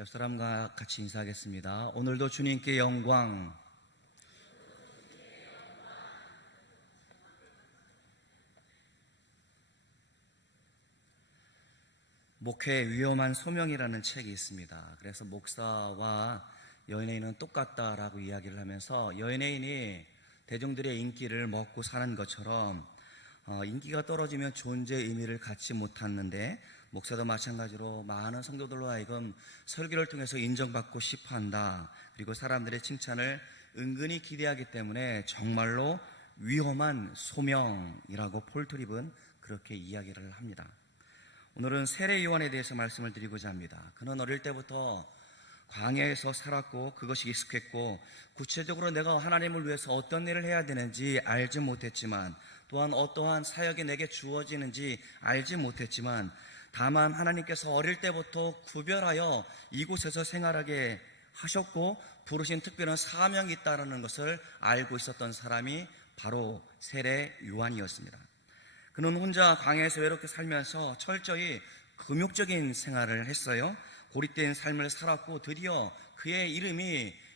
옆 사람과 같이 인사하겠습니다. 오늘도 주님께 영광. 목회 위험한 소명이라는 책이 있습니다. 그래서 목사와 연예인은 똑같다라고 이야기를 하면서 연예인이 대중들의 인기를 먹고 사는 것처럼 인기가 떨어지면 존재의 의미를 갖지 못하는데 목사도 마찬가지로 많은 성도들로 하여금 설교를 통해서 인정받고 싶어한다. 그리고 사람들의 칭찬을 은근히 기대하기 때문에 정말로 위험한 소명이라고 폴 트립은 그렇게 이야기를 합니다. 오늘은 세례 요한에 대해서 말씀을 드리고자 합니다. 그는 어릴 때부터 광야에서 살았고 그것이 익숙했고 구체적으로 내가 하나님을 위해서 어떤 일을 해야 되는지 알지 못했지만 또한 어떠한 사역이 내게 주어지는지 알지 못했지만 다만 하나님께서 어릴 때부터 구별하여 이곳에서 생활하게 하셨고 부르신 특별한 사명이 있다는 것을 알고 있었던 사람이 바로 세례 요한이었습니다. 그는 혼자 광야에서 외롭게 살면서 철저히 금욕적인 생활을 했어요. 고립된 삶을 살았고 드디어 그의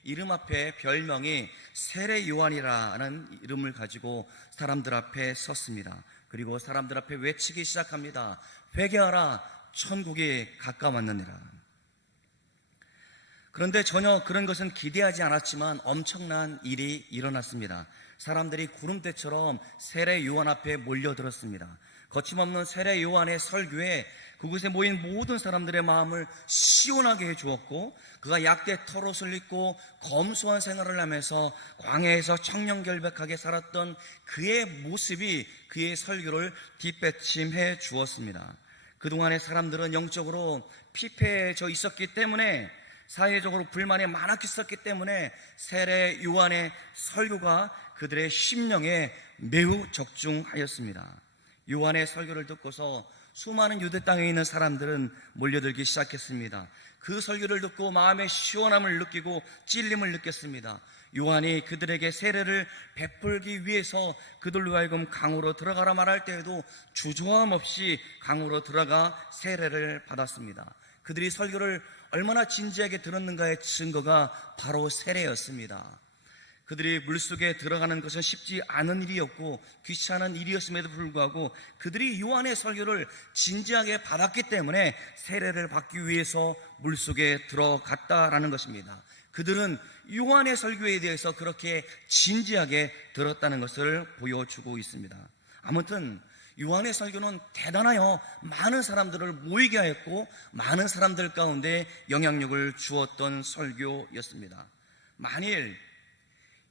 이름 앞에 별명이 세례 요한이라는 이름을 가지고 사람들 앞에 섰습니다. 그리고 사람들 앞에 외치기 시작합니다. 회개하라, 천국이 가까웠느니라. 그런데 전혀 그런 것은 기대하지 않았지만 엄청난 일이 일어났습니다. 사람들이 구름대처럼 세례 요한 앞에 몰려들었습니다. 거침없는 세례 요한의 설교에 그곳에 모인 모든 사람들의 마음을 시원하게 해주었고 그가 약대 털옷을 입고 검소한 생활을 하면서 광야에서 청렴결백하게 살았던 그의 모습이 그의 설교를 뒷받침해 주었습니다. 그동안의 사람들은 영적으로 피폐해져 있었기 때문에 사회적으로 불만이 많았기 때문에 세례 요한의 설교가 그들의 심령에 매우 적중하였습니다. 요한의 설교를 듣고서 수많은 유대 땅에 있는 사람들은 몰려들기 시작했습니다. 그 설교를 듣고 마음의 시원함을 느끼고 찔림을 느꼈습니다. 요한이 그들에게 세례를 베풀기 위해서 그들로 하여금 강으로 들어가라 말할 때에도 주저함 없이 강으로 들어가 세례를 받았습니다. 그들이 설교를 얼마나 진지하게 들었는가의 증거가 바로 세례였습니다. 그들이 물속에 들어가는 것은 쉽지 않은 일이었고 귀찮은 일이었음에도 불구하고 그들이 요한의 설교를 진지하게 받았기 때문에 세례를 받기 위해서 물속에 들어갔다라는 것입니다. 그들은 요한의 설교에 대해서 그렇게 진지하게 들었다는 것을 보여주고 있습니다. 아무튼 요한의 설교는 대단하여 많은 사람들을 모이게 하였고 많은 사람들 가운데 영향력을 주었던 설교였습니다. 만일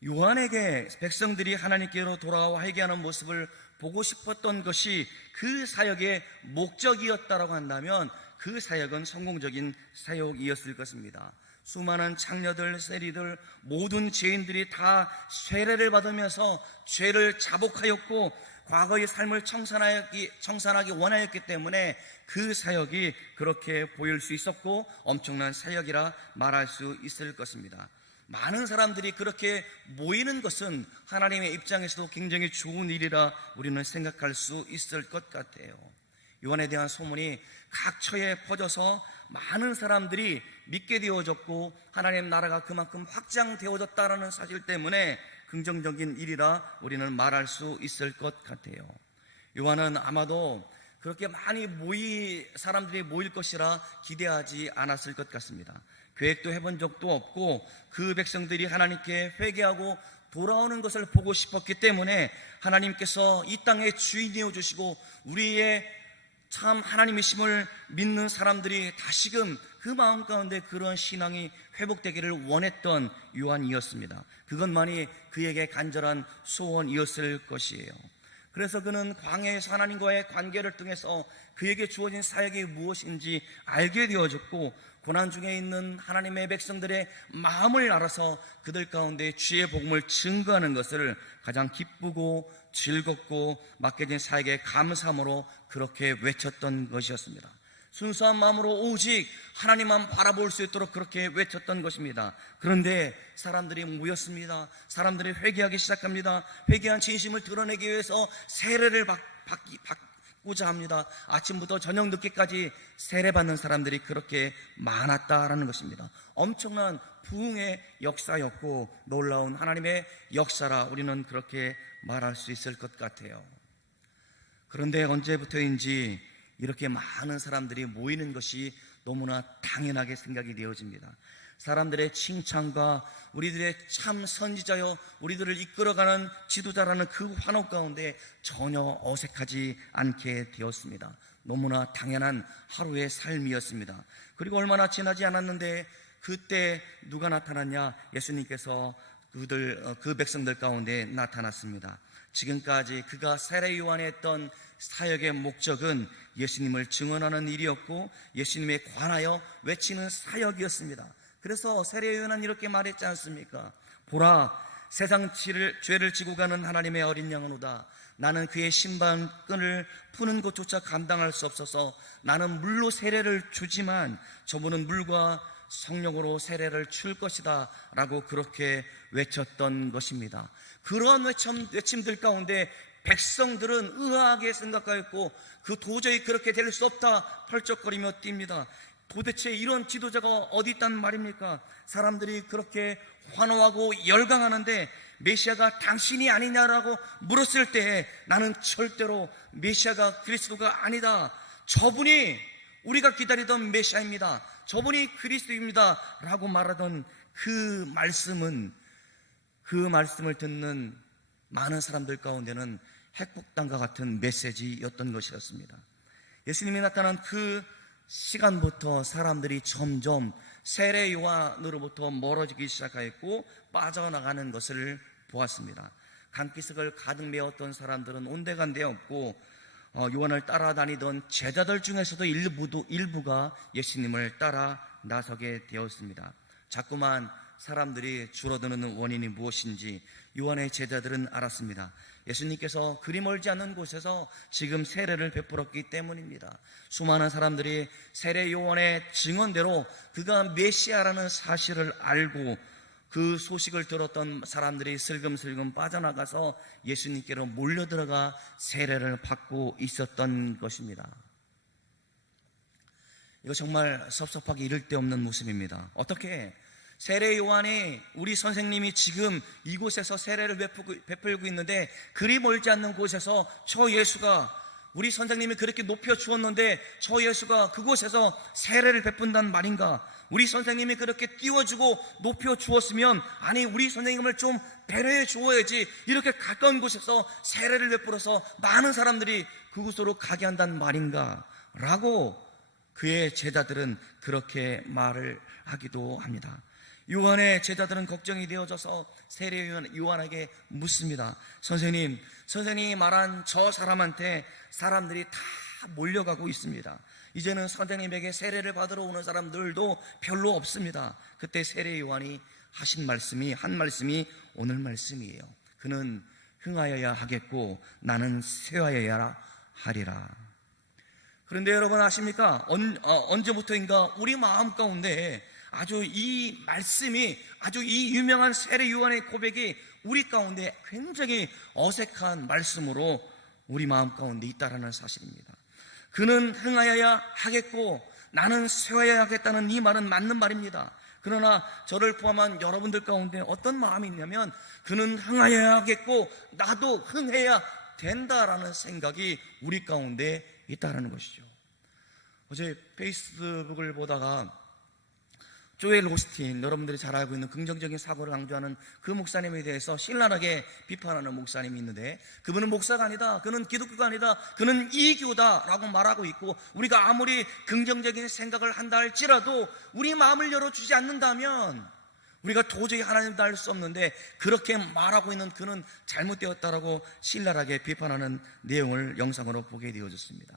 요한에게 백성들이 하나님께로 돌아와 회개하는 모습을 보고 싶었던 것이 그 사역의 목적이었다라고 한다면 그 사역은 성공적인 사역이었을 것입니다. 수많은 창녀들, 세리들, 모든 죄인들이 다 세례를 받으면서 죄를 자복하였고 과거의 삶을 청산하기 원하였기 때문에 그 사역이 그렇게 보일 수 있었고 엄청난 사역이라 말할 수 있을 것입니다. 많은 사람들이 그렇게 모이는 것은 하나님의 입장에서도 굉장히 좋은 일이라 우리는 생각할 수 있을 것 같아요. 요한에 대한 소문이 각처에 퍼져서 많은 사람들이 믿게 되어졌고 하나님 나라가 그만큼 확장되어졌다는 사실 때문에 긍정적인 일이라 우리는 말할 수 있을 것 같아요. 요한은 아마도 그렇게 많이 사람들이 모일 것이라 기대하지 않았을 것 같습니다. 계획도 해본 적도 없고 그 백성들이 하나님께 회개하고 돌아오는 것을 보고 싶었기 때문에 하나님께서 이 땅의 주인이어 주시고 우리의 참 하나님이심을 믿는 사람들이 다시금 그 마음 가운데 그런 신앙이 회복되기를 원했던 요한이었습니다. 그것만이 그에게 간절한 소원이었을 것이에요. 그래서 그는 광야에서 하나님과의 관계를 통해서 그에게 주어진 사역이 무엇인지 알게 되어졌고 고난 중에 있는 하나님의 백성들의 마음을 알아서 그들 가운데 주의 복음을 증거하는 것을 가장 기쁘고 즐겁고 맡겨진 사역에 감사함으로 그렇게 외쳤던 것이었습니다. 순수한 마음으로 오직 하나님만 바라볼 수 있도록 그렇게 외쳤던 것입니다. 그런데 사람들이 모였습니다. 사람들이 회개하기 시작합니다. 회개한 진심을 드러내기 위해서 세례를 받고자 합니다. 아침부터 저녁 늦게까지 세례받는 사람들이 그렇게 많았다라는 것입니다. 엄청난 부흥의 역사였고 놀라운 하나님의 역사라 우리는 그렇게 말할 수 있을 것 같아요. 그런데 언제부터인지 이렇게 많은 사람들이 모이는 것이 너무나 당연하게 생각이 되어집니다. 사람들의 칭찬과 우리들의 참 선지자여 우리들을 이끌어가는 지도자라는 그 환호 가운데 전혀 어색하지 않게 되었습니다. 너무나 당연한 하루의 삶이었습니다. 그리고 얼마나 지나지 않았는데 그때 누가 나타났냐? 예수님께서 그 백성들 가운데 나타났습니다. 지금까지 그가 세례 요한에 했던 사역의 목적은 예수님을 증언하는 일이었고 예수님에 관하여 외치는 사역이었습니다. 그래서 세례 요한은 이렇게 말했지 않습니까? 보라, 세상 죄를 지고 가는 하나님의 어린 양은 오다. 나는 그의 신방끈을 푸는 것조차 감당할 수 없어서 나는 물로 세례를 주지만 저분은 물과 성령으로 세례를 줄 것이다 라고 그렇게 외쳤던 것입니다. 그런 외침들 가운데 백성들은 의아하게 생각하였고 그 도저히 그렇게 될 수 없다 펄쩍거리며 뜁니다. 도대체 이런 지도자가 어디 있단 말입니까? 사람들이 그렇게 환호하고 열광하는데 메시아가 당신이 아니냐라고 물었을 때 나는 절대로 메시아가 그리스도가 아니다. 저분이 우리가 기다리던 메시아입니다. 저분이 그리스도입니다 라고 말하던 그 말씀을 듣는 많은 사람들 가운데는 핵폭탄과 같은 메시지였던 것이었습니다. 예수님이 나타난 그 시간부터 사람들이 점점 세례 요한으로부터 멀어지기 시작하였고 빠져나가는 것을 보았습니다. 강기석을 가득 메웠던 사람들은 온데간데 없고 요한을 따라다니던 제자들 중에서도 일부가 예수님을 따라 나서게 되었습니다. 자꾸만 사람들이 줄어드는 원인이 무엇인지 요한의 제자들은 알았습니다. 예수님께서 그리 멀지 않는 곳에서 지금 세례를 베풀었기 때문입니다. 수많은 사람들이 세례 요한의 증언대로 그가 메시아라는 사실을 알고 그 소식을 들었던 사람들이 슬금슬금 빠져나가서 예수님께로 몰려들어가 세례를 받고 있었던 것입니다. 이거 정말 섭섭하기 이를 데 없는 모습입니다. 어떻게 세례 요한이 우리 선생님이 지금 이곳에서 세례를 베풀고 있는데 그리 멀지 않는 곳에서 저 예수가 우리 선생님이 그렇게 높여주었는데 저 예수가 그곳에서 세례를 베푼단 말인가? 우리 선생님이 그렇게 띄워주고 높여주었으면 아니 우리 선생님을 좀 배려해 주어야지 이렇게 가까운 곳에서 세례를 베풀어서 많은 사람들이 그곳으로 가게 한단 말인가? 라고 그의 제자들은 그렇게 말을 하기도 합니다. 요한의 제자들은 걱정이 되어져서 세례 요한에게 묻습니다. 선생님이 말한 저 사람한테 사람들이 다 몰려가고 있습니다. 이제는 선생님에게 세례를 받으러 오는 사람들도 별로 없습니다. 그때 세례 요한이 한 말씀이 오늘 말씀이에요. 그는 흥하여야 하겠고 나는 쇠하여야 하리라. 그런데 여러분 아십니까? 언제부터인가 우리 마음 가운데 아주 이 말씀이 아주 이 유명한 세례 요한의 고백이 우리 가운데 굉장히 어색한 말씀으로 우리 마음 가운데 있다라는 사실입니다. 그는 흥하여야 하겠고 나는 쇠하여야 하겠다는 이 말은 맞는 말입니다. 그러나 저를 포함한 여러분들 가운데 어떤 마음이 있냐면 그는 흥하여야 하겠고 나도 흥해야 된다라는 생각이 우리 가운데 있다라는 것이죠. 어제 페이스북을 보다가 조엘 오스틴, 여러분들이 잘 알고 있는 긍정적인 사고를 강조하는 그 목사님에 대해서 신랄하게 비판하는 목사님이 있는데 그분은 목사가 아니다, 그는 기독교가 아니다, 그는 이교다 라고 말하고 있고 우리가 아무리 긍정적인 생각을 한다 할지라도 우리 마음을 열어주지 않는다면 우리가 도저히 하나님도 알 수 없는데 그렇게 말하고 있는 그는 잘못되었다라고 신랄하게 비판하는 내용을 영상으로 보게 되어졌습니다.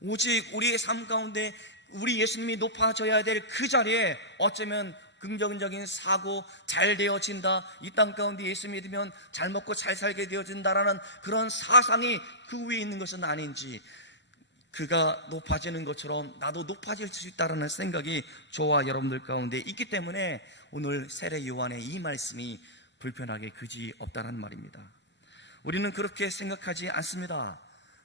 오직 우리의 삶 가운데 우리 예수님이 높아져야 될 그 자리에 어쩌면 긍정적인 사고, 잘 되어진다, 이 땅 가운데 예수 믿으면 잘 먹고 잘 살게 되어진다라는 그런 사상이 그 위에 있는 것은 아닌지 그가 높아지는 것처럼 나도 높아질 수 있다는 생각이 저와 여러분들 가운데 있기 때문에 오늘 세례 요한의 이 말씀이 불편하게 그지 없다는 말입니다. 우리는 그렇게 생각하지 않습니다.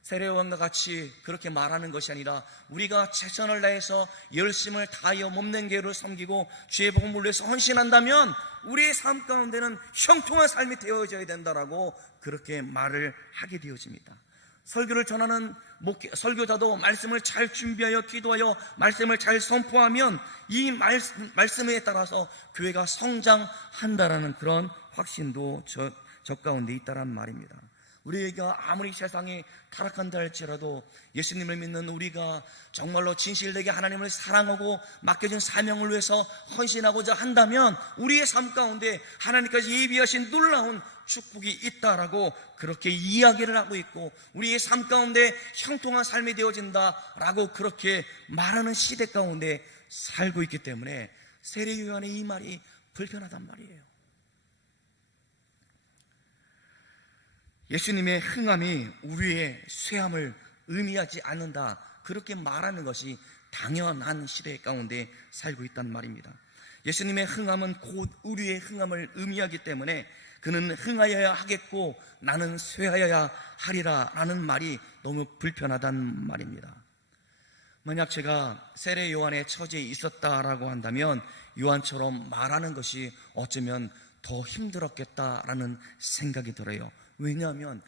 세례요한과 같이 그렇게 말하는 것이 아니라 우리가 최선을 다해서 열심을 다하여 몸된 교회를 섬기고 주의 복음을 위해서 헌신한다면 우리의 삶 가운데는 형통한 삶이 되어져야 된다라고 그렇게 말을 하게 되어집니다. 설교를 전하는 설교자도 말씀을 잘 준비하여 기도하여 말씀을 잘 선포하면 이 말씀에 따라서 교회가 성장한다라는 그런 확신도 저 가운데 있다란 말입니다. 우리가 아무리 세상이 타락한다 할지라도 예수님을 믿는 우리가 정말로 진실되게 하나님을 사랑하고 맡겨진 사명을 위해서 헌신하고자 한다면 우리의 삶 가운데 하나님께서 예비하신 놀라운 축복이 있다라고 그렇게 이야기를 하고 있고, 우리의 삶 가운데 형통한 삶이 되어진다라고 그렇게 말하는 시대 가운데 살고 있기 때문에 세례요한의 이 말이 불편하단 말이에요. 예수님의 흥함이 우리의 쇠함을 의미하지 않는다, 그렇게 말하는 것이 당연한 시대 가운데 살고 있단 말입니다. 예수님의 흥함은 곧 우리의 흥함을 의미하기 때문에 그는 흥하여야 하겠고 나는 쇠하여야 하리라 라는 말이 너무 불편하단 말입니다. 만약 제가 세례 요한의 처지에 있었다라고 한다면 요한처럼 말하는 것이 어쩌면 더 힘들었겠다라는 생각이 들어요. 왜냐하면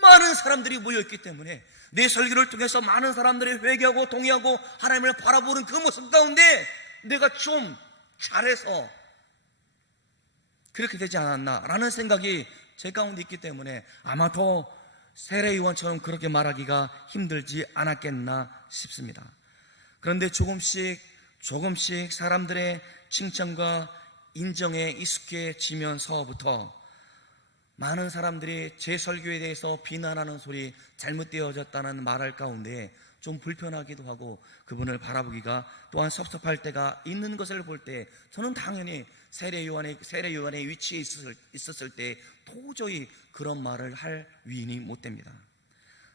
많은 사람들이 모여있기 때문에 내 설교를 통해서 많은 사람들이 회개하고 동의하고 하나님을 바라보는 그 모습 가운데 내가 좀 잘해서 그렇게 되지 않았나라는 생각이 제 가운데 있기 때문에 아마 더 세례 요한처럼 그렇게 말하기가 힘들지 않았겠나 싶습니다. 그런데 조금씩 사람들의 칭찬과 인정에 익숙해지면서부터 많은 사람들이 제 설교에 대해서 비난하는 소리, 잘못되어졌다는 말할 가운데 좀 불편하기도 하고 그분을 바라보기가 또한 섭섭할 때가 있는 것을 볼 때 저는 당연히 세례 요한의 위치에 있었을 때 도저히 그런 말을 할 위인이 못 됩니다.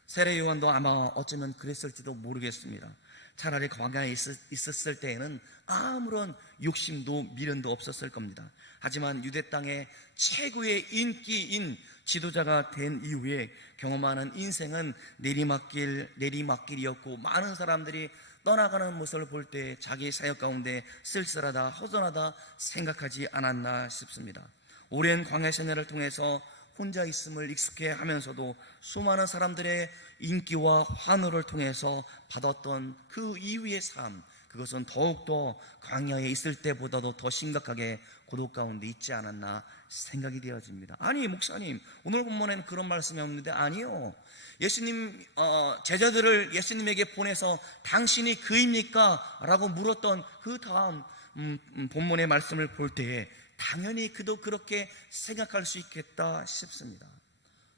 세례 요한도 아마 어쩌면 그랬을지도 모르겠습니다. 차라리 광야에 있었을 때에는 아무런 욕심도 미련도 없었을 겁니다. 하지만 유대 땅의 최고의 인기인 지도자가 된 이후에 경험하는 인생은 내리막길이었고 많은 사람들이 떠나가는 모습을 볼 때 자기 사역 가운데 쓸쓸하다, 허전하다 생각하지 않았나 싶습니다. 오랜 광야 생활을 통해서 혼자 있음을 익숙해 하면서도 수많은 사람들의 인기와 환호를 통해서 받았던 그 이후의 삶, 그것은 더욱더 광야에 있을 때보다도 더 심각하게 고독 가운데 있지 않았나 생각이 되어집니다. 아니 목사님, 오늘 본문에는 그런 말씀이 없는데. 아니요, 예수님 제자들을 예수님에게 보내서 당신이 그입니까? 라고 물었던 그 다음 본문의 말씀을 볼 때에 당연히 그도 그렇게 생각할 수 있겠다 싶습니다.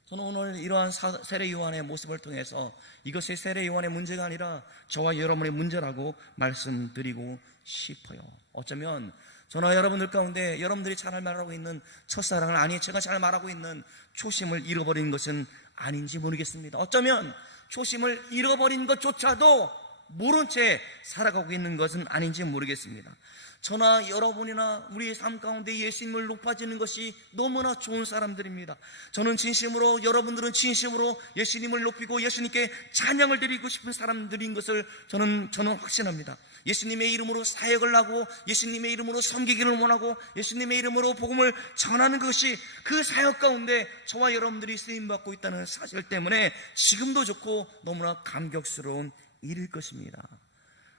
저는 오늘 이러한 세례 요한의 모습을 통해서 이것이 세례 요한의 문제가 아니라 저와 여러분의 문제라고 말씀드리고 싶어요. 어쩌면 저나 여러분들 가운데 여러분들이 잘 말하고 있는 첫사랑을, 아니 제가 잘 말하고 있는 초심을 잃어버린 것은 아닌지 모르겠습니다. 어쩌면 초심을 잃어버린 것조차도 모른 채 살아가고 있는 것은 아닌지 모르겠습니다. 저나 여러분이나 우리의 삶 가운데 예수님을 높아지는 것이 너무나 좋은 사람들입니다. 저는 진심으로, 여러분들은 진심으로 예수님을 높이고 예수님께 찬양을 드리고 싶은 사람들인 것을 저는 확신합니다. 예수님의 이름으로 사역을 하고 예수님의 이름으로 섬기기를 원하고 예수님의 이름으로 복음을 전하는 것이 그 사역 가운데 저와 여러분들이 쓰임받고 있다는 사실 때문에 지금도 좋고 너무나 감격스러운 일일 것입니다.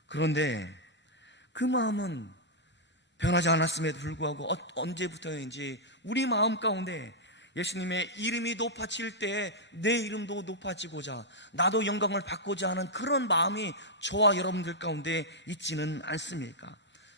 그런데 그 마음은 변하지 않았음에도 불구하고 언제부터인지 우리 마음 가운데 예수님의 이름이 높아질 때 내 이름도 높아지고자, 나도 영광을 받고자 하는 그런 마음이 저와 여러분들 가운데 있지는 않습니까?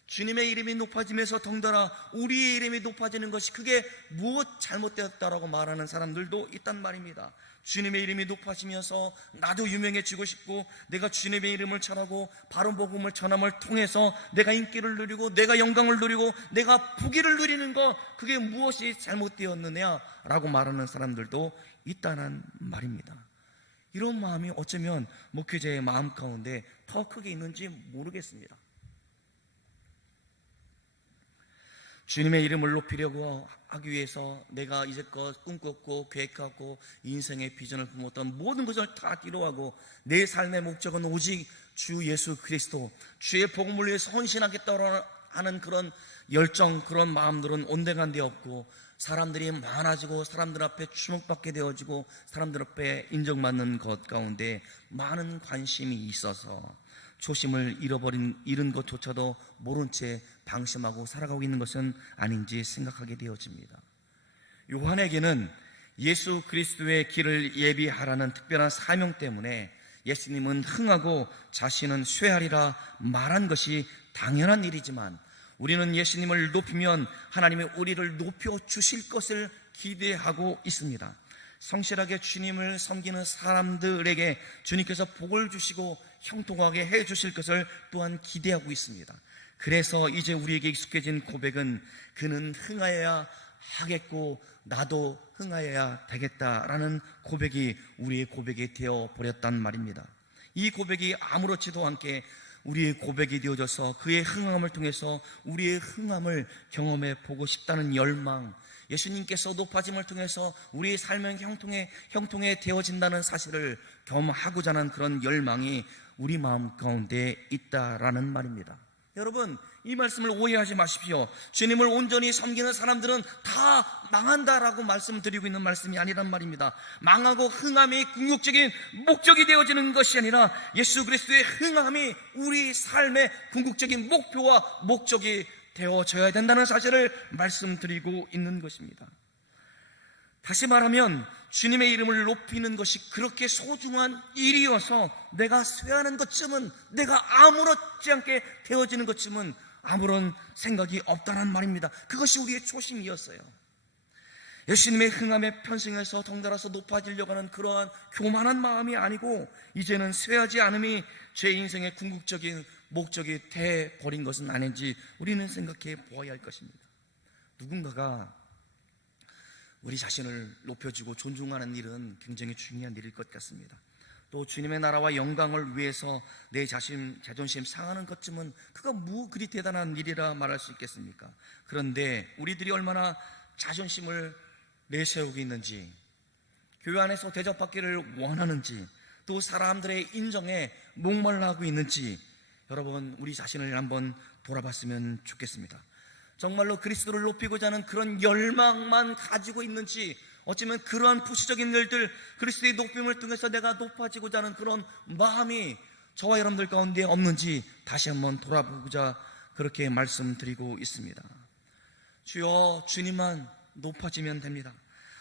주님의 이름이 높아지면서 덩달아 우리의 이름이 높아지는 것이 그게 무엇 잘못되었다라고 말하는 사람들도 있단 말입니다. 주님의 이름이 높아지면서 나도 유명해지고 싶고 내가 주님의 이름을 전하고 바른 복음을 전함을 통해서 내가 인기를 누리고 내가 영광을 누리고 내가 부귀를 누리는 것, 그게 무엇이 잘못되었느냐라고 말하는 사람들도 있다는 말입니다. 이런 마음이 어쩌면 목회자의 마음 가운데 더 크게 있는지 모르겠습니다. 주님의 이름을 높이려고 하기 위해서 내가 이제껏 꿈꿨고 계획하고 인생의 비전을 품었던 모든 것을 다 뒤로하고 내 삶의 목적은 오직 주 예수 그리스도, 주의 복음을 위해서 헌신하겠다고 하는 그런 열정, 그런 마음들은 온데간데 없고, 사람들이 많아지고 사람들 앞에 주목받게 되어지고 사람들 앞에 인정받는 것 가운데 많은 관심이 있어서 초심을 잃은 것조차도 모른 채 방심하고 살아가고 있는 것은 아닌지 생각하게 되어집니다. 요한에게는 예수 그리스도의 길을 예비하라는 특별한 사명 때문에 예수님은 흥하고 자신은 쇠하리라 말한 것이 당연한 일이지만, 우리는 예수님을 높이면 하나님이 우리를 높여주실 것을 기대하고 있습니다. 성실하게 주님을 섬기는 사람들에게 주님께서 복을 주시고 형통하게 해주실 것을 또한 기대하고 있습니다. 그래서 이제 우리에게 익숙해진 고백은 그는 흥하여야 하겠고 나도 흥하여야 되겠다라는 고백이 우리의 고백이 되어버렸단 말입니다. 이 고백이 아무렇지도 않게 우리의 고백이 되어져서 그의 흥함을 통해서 우리의 흥함을 경험해 보고 싶다는 열망, 예수님께서 높아짐을 통해서 우리의 삶은 형통해 되어진다는 사실을 경험하고자 하는 그런 열망이 우리 마음 가운데 있다라는 말입니다. 여러분, 이 말씀을 오해하지 마십시오. 주님을 온전히 섬기는 사람들은 다 망한다라고 말씀드리고 있는 말씀이 아니란 말입니다. 망하고 흥함이 궁극적인 목적이 되어지는 것이 아니라 예수 그리스도의 흥함이 우리 삶의 궁극적인 목표와 목적이 되어져야 된다는 사실을 말씀드리고 있는 것입니다. 다시 말하면 주님의 이름을 높이는 것이 그렇게 소중한 일이어서 내가 쇠하는 것쯤은, 내가 아무렇지 않게 되어지는 것쯤은 아무런 생각이 없다는 말입니다. 그것이 우리의 초심이었어요. 예수님의 흥함에 편승해서 덩달아서 높아지려고 하는 그러한 교만한 마음이 아니고, 이제는 쇠하지 않음이 제 인생의 궁극적인 목적이 돼버린 것은 아닌지 우리는 생각해 보아야 할 것입니다. 누군가가 우리 자신을 높여주고 존중하는 일은 굉장히 중요한 일일 것 같습니다. 또 주님의 나라와 영광을 위해서 내 자존심 상하는 것쯤은 그가 뭐 그리 대단한 일이라 말할 수 있겠습니까? 그런데 우리들이 얼마나 자존심을 내세우고 있는지, 교회 안에서 대접받기를 원하는지, 또 사람들의 인정에 목말라 하고 있는지 여러분, 우리 자신을 한번 돌아봤으면 좋겠습니다. 정말로 그리스도를 높이고자 하는 그런 열망만 가지고 있는지, 어쩌면 그러한 부수적인 일들, 그리스도의 높임을 통해서 내가 높아지고자 하는 그런 마음이 저와 여러분들 가운데 없는지 다시 한번 돌아보고자 그렇게 말씀드리고 있습니다. 주여, 주님만 높아지면 됩니다.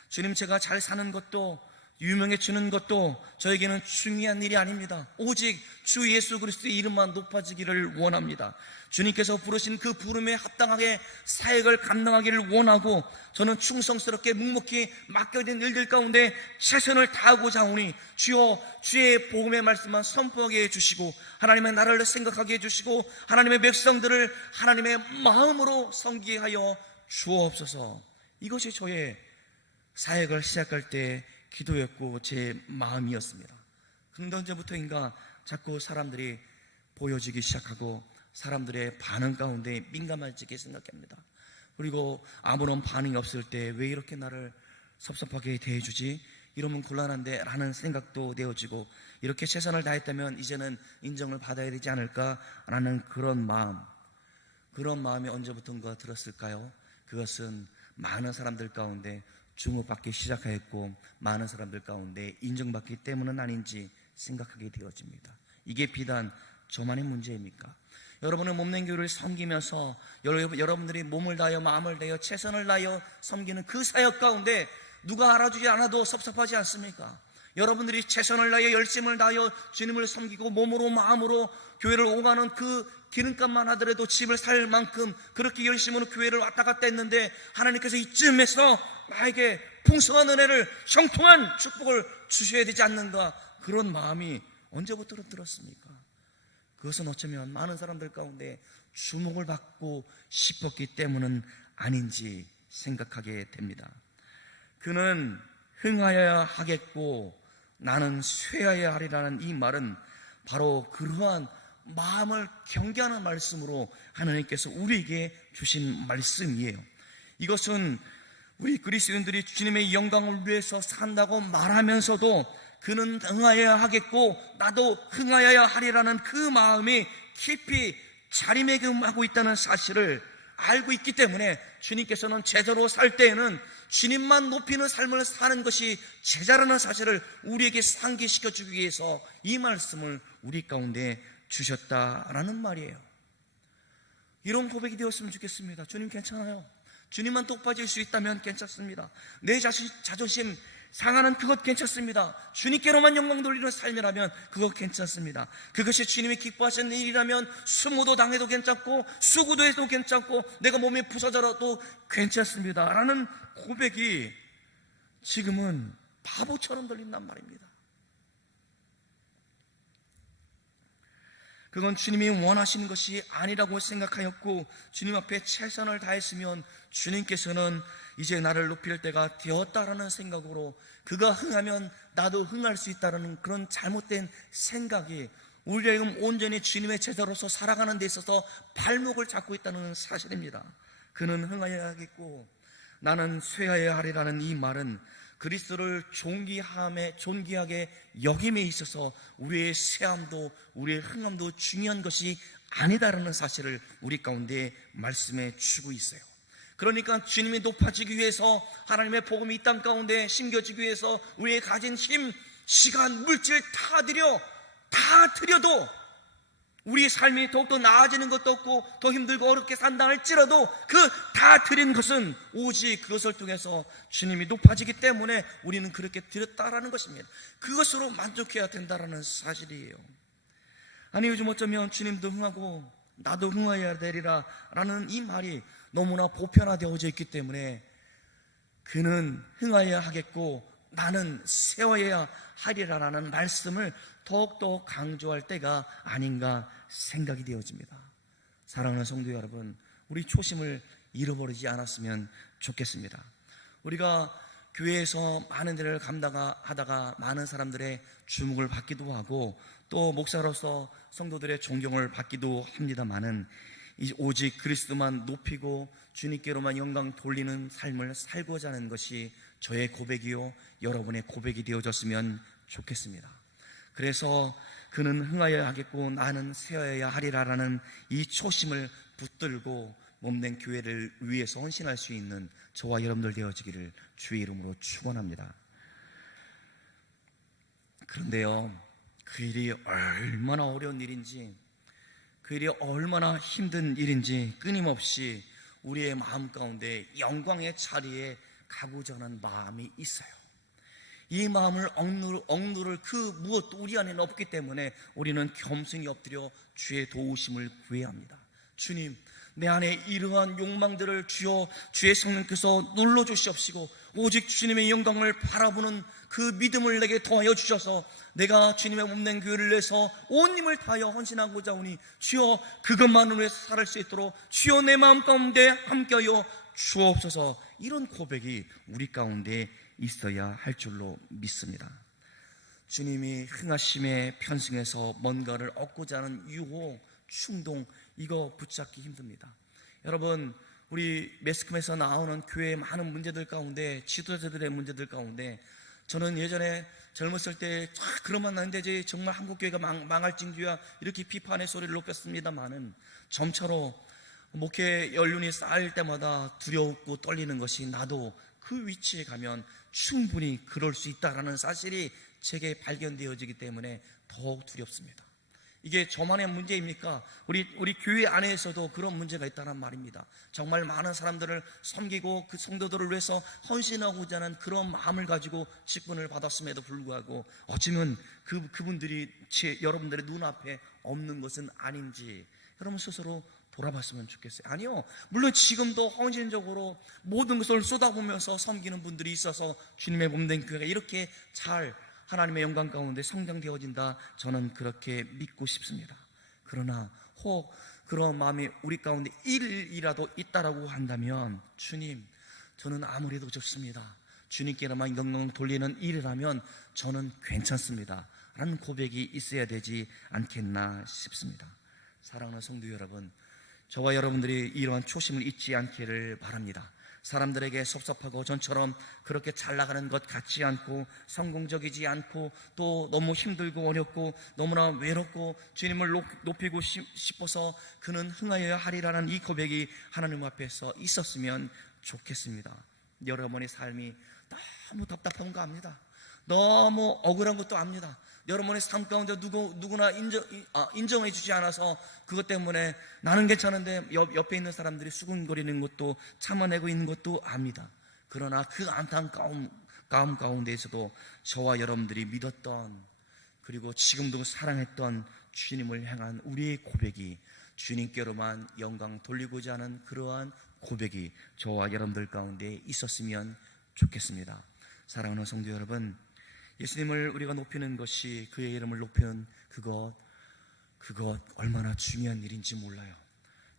주님, 제가 잘 사는 것도 유명해지는 것도 저에게는 중요한 일이 아닙니다. 오직 주 예수 그리스도의 이름만 높아지기를 원합니다. 주님께서 부르신 그 부름에 합당하게 사역을 감당하기를 원하고, 저는 충성스럽게 묵묵히 맡겨진 일들 가운데 최선을 다하고자 하오니 주여, 주의 복음의 말씀만 선포하게 해주시고 하나님의 나라를 생각하게 해주시고 하나님의 백성들을 하나님의 마음으로 섬기게 하여 주옵소서. 이것이 저의 사역을 시작할 때 기도였고 제 마음이었습니다. 그런데 언제부터인가 자꾸 사람들이 보여지기 시작하고 사람들의 반응 가운데 민감해지게 생각합니다. 그리고 아무런 반응이 없을 때 왜 이렇게 나를 섭섭하게 대해주지? 이러면 곤란한데 라는 생각도 되어지고, 이렇게 최선을 다했다면 이제는 인정을 받아야 되지 않을까라는 그런 마음이 언제부턴가 들었을까요? 그것은 많은 사람들 가운데 주목받기 시작하였고 많은 사람들 가운데 인정받기 때문은 아닌지 생각하게 되어집니다. 이게 비단 저만의 문제입니까? 여러분의 몸된 교회를 섬기면서 여러분들이 몸을 다하여 마음을 다하여 최선을 다하여 섬기는 그 사역 가운데 누가 알아주지 않아도 섭섭하지 않습니까? 여러분들이 최선을 다하여 열심을 다하여 주님을 섬기고 몸으로 마음으로 교회를 오가는 그 기름값만 하더라도 집을 살 만큼 그렇게 열심으로 교회를 왔다 갔다 했는데, 하나님께서 이쯤에서 나에게 풍성한 은혜를, 형통한 축복을 주셔야 되지 않는가, 그런 마음이 언제부터 들었습니까? 그것은 어쩌면 많은 사람들 가운데 주목을 받고 싶었기 때문은 아닌지 생각하게 됩니다. 그는 흥하여야 하겠고 나는 쇠하여야 하리라는 이 말은 바로 그러한 마음을 경계하는 말씀으로 하나님께서 우리에게 주신 말씀이에요. 이것은 우리 그리스도인들이 주님의 영광을 위해서 산다고 말하면서도 그는 흥하여야 하겠고 나도 흥하여야 하리라는 그 마음이 깊이 자리매김하고 있다는 사실을 알고 있기 때문에 주님께서는 제자로 살 때에는 주님만 높이는 삶을 사는 것이 제자라는 사실을 우리에게 상기시켜 주기 위해서 이 말씀을 우리 가운데 주셨다라는 말이에요. 이런 고백이 되었으면 좋겠습니다. 주님 괜찮아요. 주님만 똑바질 수 있다면 괜찮습니다. 내 자존심 상하는 그것 괜찮습니다. 주님께로만 영광 돌리는 삶이라면 그것 괜찮습니다. 그것이 주님이 기뻐하시는 일이라면 수모도 당해도 괜찮고 수구도 해도 괜찮고 내가 몸이 부서져라도 괜찮습니다 라는 고백이 지금은 바보처럼 들린단 말입니다. 그건 주님이 원하시는 것이 아니라고 생각하였고 주님 앞에 최선을 다했으면 주님께서는 이제 나를 높일 때가 되었다라는 생각으로 그가 흥하면 나도 흥할 수 있다라는 그런 잘못된 생각이 우리가 지금 온전히 주님의 제자로서 살아가는 데 있어서 발목을 잡고 있다는 사실입니다. 그는 흥하여야겠고 나는 쇠하여야 하리라는 이 말은 그리스도를 존귀하게 여김에 있어서 우리의 쇠함도 우리의 흥함도 중요한 것이 아니다라는 사실을 우리 가운데 말씀해 주고 있어요. 그러니까 주님이 높아지기 위해서 하나님의 복음이 이 땅 가운데 심겨지기 위해서 우리의 가진 힘, 시간, 물질 다 드려도 우리의 삶이 더욱더 나아지는 것도 없고 더 힘들고 어렵게 산다 할지라도 그 다 드린 것은 오직 그것을 통해서 주님이 높아지기 때문에 우리는 그렇게 드렸다라는 것입니다. 그것으로 만족해야 된다라는 사실이에요. 아니 요즘 어쩌면 주님도 흥하고 나도 흥하여야 되리라 라는 이 말이 너무나 보편화되어져 있기 때문에 그는 흥하여야 하겠고 나는 세워야 하리라라는 말씀을 더욱더 강조할 때가 아닌가 생각이 되어집니다. 사랑하는 성도 여러분, 우리 초심을 잃어버리지 않았으면 좋겠습니다. 우리가 교회에서 많은 일을 감당하다가 많은 사람들의 주목을 받기도 하고 또 목사로서 성도들의 존경을 받기도 합니다만은 오직 그리스도만 높이고 주님께로만 영광 돌리는 삶을 살고자 하는 것이 저의 고백이요 여러분의 고백이 되어졌으면 좋겠습니다. 그래서 그는 흥하여야 하겠고 나는 세어야 하리라라는 이 초심을 붙들고 몸된 교회를 위해서 헌신할 수 있는 저와 여러분들 되어지기를 주의 이름으로 축원합니다. 그런데요, 그 일이 얼마나 어려운 일인지, 그 일이 얼마나 힘든 일인지 끊임없이 우리의 마음 가운데 영광의 자리에 가고자 하는 마음이 있어요. 이 마음을 억누를 그 무엇도 우리 안에는 없기 때문에 우리는 겸손히 엎드려 주의 도우심을 구해야 합니다. 주님, 내 안에 이러한 욕망들을 주여 주의 성령께서 눌러주시옵시고 오직 주님의 영광을 바라보는 그 믿음을 내게 더하여 주셔서 내가 주님의 몸된 교회를 위해서 온 힘을 다하여 헌신하고자 하오니 주여 그것만으로 살을 수 있도록 주여 내 마음 가운데 함께하여 주옵소서. 이런 고백이 우리 가운데 있어야 할 줄로 믿습니다. 주님이 흥하심에 편승해서 뭔가를 얻고자 하는 유혹, 충동, 이거 붙잡기 힘듭니다. 여러분, 우리 매스컴에서 나오는 교회의 많은 문제들 가운데, 지도자들의 문제들 가운데 저는 예전에 젊었을 때 그러면 안 되지, 정말 한국교회가 망할 징조야, 이렇게 비판의 소리를 높였습니다마는 점차로 목회 연륜이 쌓일 때마다 두렵고 떨리는 것이 나도 그 위치에 가면 충분히 그럴 수 있다라는 사실이 제게 발견되어지기 때문에 더욱 두렵습니다. 이게 저만의 문제입니까? 우리 교회 안에서도 그런 문제가 있다는 말입니다. 정말 많은 사람들을 섬기고 그 성도들을 위해서 헌신하고자 하는 그런 마음을 가지고 직분을 받았음에도 불구하고 어쩌면 그분들이 여러분들의 눈앞에 없는 것은 아닌지 여러분 스스로 돌아봤으면 좋겠어요. 아니요, 물론 지금도 헌신적으로 모든 것을 쏟아부으면서 섬기는 분들이 있어서 주님의 몸된 교회가 이렇게 잘 하나님의 영광 가운데 성장되어진다, 저는 그렇게 믿고 싶습니다. 그러나 혹 그런 마음이 우리 가운데 일이라도 있다라고 한다면 주님, 저는 아무래도 좋습니다. 주님께로만 영광 돌리는 일이라면 저는 괜찮습니다 라는 고백이 있어야 되지 않겠나 싶습니다. 사랑하는 성도 여러분, 저와 여러분들이 이러한 초심을 잊지 않기를 바랍니다. 사람들에게 섭섭하고 전처럼 그렇게 잘 나가는 것 같지 않고 성공적이지 않고 또 너무 힘들고 어렵고 너무나 외롭고 주님을 높이고 싶어서 그는 흥하여야 하리라는 이 고백이 하나님 앞에서 있었으면 좋겠습니다. 여러분의 삶이 너무 답답한 거 압니다. 너무 억울한 것도 압니다. 여러분의 삶 가운데 누구나 인정해 주지 않아서 그것 때문에 나는 괜찮은데 옆에 있는 사람들이 수군거리는 것도 참아내고 있는 것도 압니다. 그러나 그 안타까움 가운데에서도 저와 여러분들이 믿었던, 그리고 지금도 사랑했던 주님을 향한 우리의 고백이, 주님께로만 영광 돌리고자 하는 그러한 고백이 저와 여러분들 가운데 있었으면 좋겠습니다. 사랑하는 성도 여러분, 예수님을 우리가 높이는 것이, 그의 이름을 높이는 그것 얼마나 중요한 일인지 몰라요.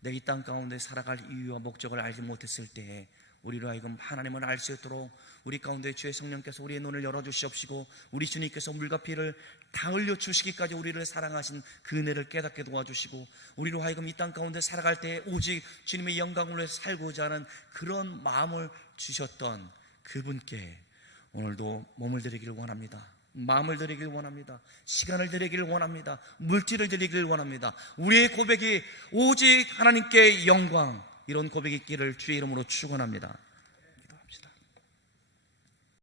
내 이 땅 가운데 살아갈 이유와 목적을 알지 못했을 때에 우리로 하여금 하나님을 알 수 있도록 우리 가운데 주의 성령께서 우리의 눈을 열어주시옵시고, 우리 주님께서 물과 피를 다 흘려주시기까지 우리를 사랑하신 그 은혜를 깨닫게 도와주시고, 우리로 하여금 이 땅 가운데 살아갈 때에 오직 주님의 영광을 위해 살고자 하는 그런 마음을 주셨던 그분께 오늘도 몸을 드리기를 원합니다. 마음을 드리길 원합니다. 시간을 드리길 원합니다. 물질을 드리길 원합니다. 우리의 고백이 오직 하나님께 영광, 이런 고백이 있기를 주의 이름으로 축원합니다.